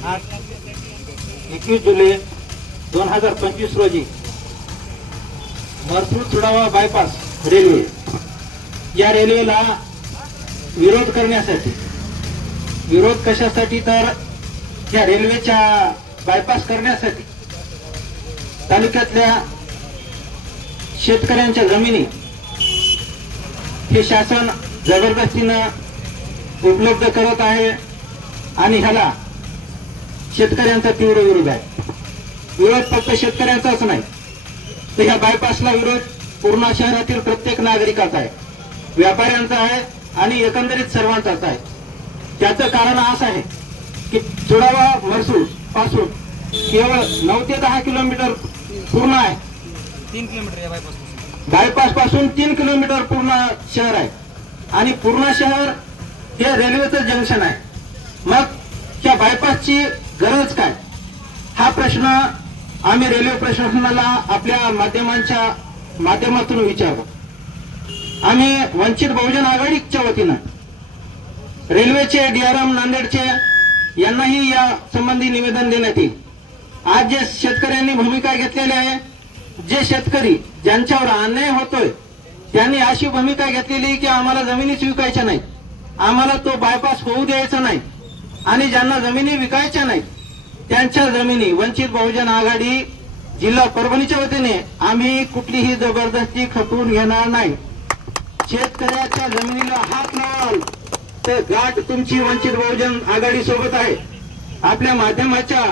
एकवीस जुलै दोन हजार पंचवीस रोजी मरसूर चुडावा बायपास रेल्वे या रेल्वेला विरोध करण्यासाठी विरोध कशासाठी तर या रेल्वेच्या बायपास करण्यासाठी तालुक्यातल्या शेतकऱ्यांच्या जमिनी हे शासन जबरदस्तीनं उपलब्ध करत आहे आणि ह्याला शेतकऱ्यांचा तीव्र विरोध आहे. विरोध फक्त शेतकऱ्यांचाच नाही. तर ह्या बायपासला विरोध पूर्णा शहरातील प्रत्येक नागरिकाचा आहे. व्यापाऱ्यांचा आहे आणि एकंदरीत सर्वांचाच आहे. त्याचं कारण असं आहे की चुडावा मरसूडपासून केवळ नऊ ते दहा किलोमीटर पूर्ण आहे. तीन किलोमीटर बायपासपासून तीन किलोमीटर पूर्ण शहर आहे. आणि पूर्ण शहर हे रेल्वेचं जंक्शन आहे. मग त्या बायपासची गरज काय? हा प्रश्न आम्ही रेल्वे प्रशासनाला आपल्या माध्यमांच्या माध्यमातून विचारतो. आम्ही वंचित बहुजन आघाडीच्या वतीनं रेल्वेचे डीआरएम नांदेडचे यांनाही या संबंधी निवेदन देण्यात येईल. आज जे शेतकऱ्यांनी भूमिका घेतलेली आहे जे शेतकरी ज्यांच्यावर अन्याय होतोय त्यांनी अशी भूमिका घेतलेली की आम्हाला जमिनीच विकायच्या नाही आम्हाला तो बायपास होऊ द्यायचा नाही. आणि ज्यांना जमिनी विकायच्या नाही त्यांच्या जमिनी वंचित बहुजन आघाडी जिल्हा परभणीच्या वतीने आम्ही कुठलीही जबरदस्ती खपवून घेणार नाही. शेतकऱ्याच्या जमिनीला हात लावाल तर गाठ तुमची वंचित बहुजन आघाडी सोबत आहे. आपल्या माध्यमाच्या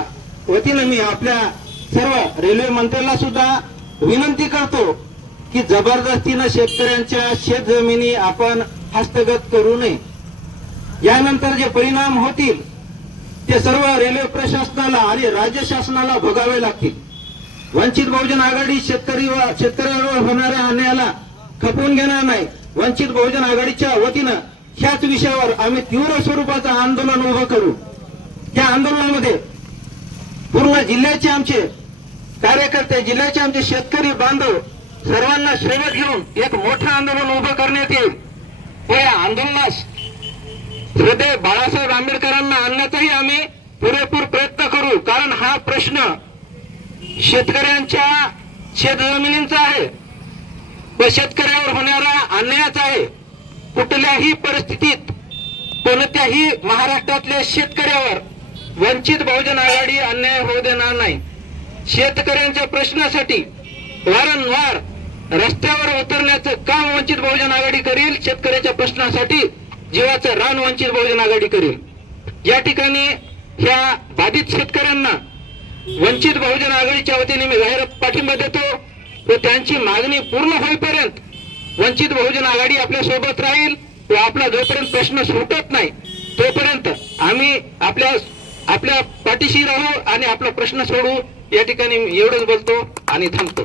वतीनं मी आपल्या सर्व रेल्वे मंत्र्याला सुद्धा विनंती करतो की जबरदस्तीनं शेतकऱ्यांच्या शेतजमिनी आपण हस्तगत करू नये. यानंतर जे परिणाम होतील ते सर्व रेल्वे प्रशासनाला आणि राज्य शासनाला भोगावे लागतील. वंचित बहुजन आघाडी शेतकरी व शेतकऱ्यांवर होणाऱ्या अन्यायाला खपवून घेणार नाही. वंचित बहुजन आघाडीच्या वतीनं ह्याच विषयावर आम्ही तीव्र स्वरूपाचं आंदोलन उभं करू. त्या आंदोलनामध्ये पूर्ण जिल्ह्याचे आमचे कार्यकर्ते जिल्ह्याचे आमचे शेतकरी बांधव सर्वांना श्रेय घेऊन एक मोठं आंदोलन उभं करण्यात येईल. या आंदोलनास आंबेडकरांना आणण्याचाही आम्ही पुरेपूर प्रयत्न करू. कारण हा प्रश्न शेतकऱ्यांच्या शेतजमिनींचा आहे. व शेतकऱ्यावर होणारा अन्यायाचा आहे. कुठल्याही परिस्थितीत कोणत्याही महाराष्ट्रातल्या शेतकऱ्यावर वंचित बहुजन आघाडी अन्याय होऊ देणार नाही. शेतकऱ्यांच्या प्रश्नासाठी वारंवार रस्त्यावर उतरण्याचं काम वंचित बहुजन आघाडी करील. शेतकऱ्याच्या प्रश्नासाठी जीवाचं रान वंचित बहुजन आघाडी करील. या ठिकाणी ह्या बाधित शेतकऱ्यांना वंचित बहुजन आघाडीच्या वतीने मी जाहीर पाठिंबा देतो व त्यांची मागणी पूर्ण होईपर्यंत वंचित बहुजन आघाडी आपल्यासोबत राहील व आपला जोपर्यंत प्रश्न सुटत नाही तोपर्यंत आम्ही आपल्या आपल्या पाठीशी राहू आणि आपला प्रश्न सोडू. या ठिकाणी मी एवढंच बोलतो आणि थांबतो.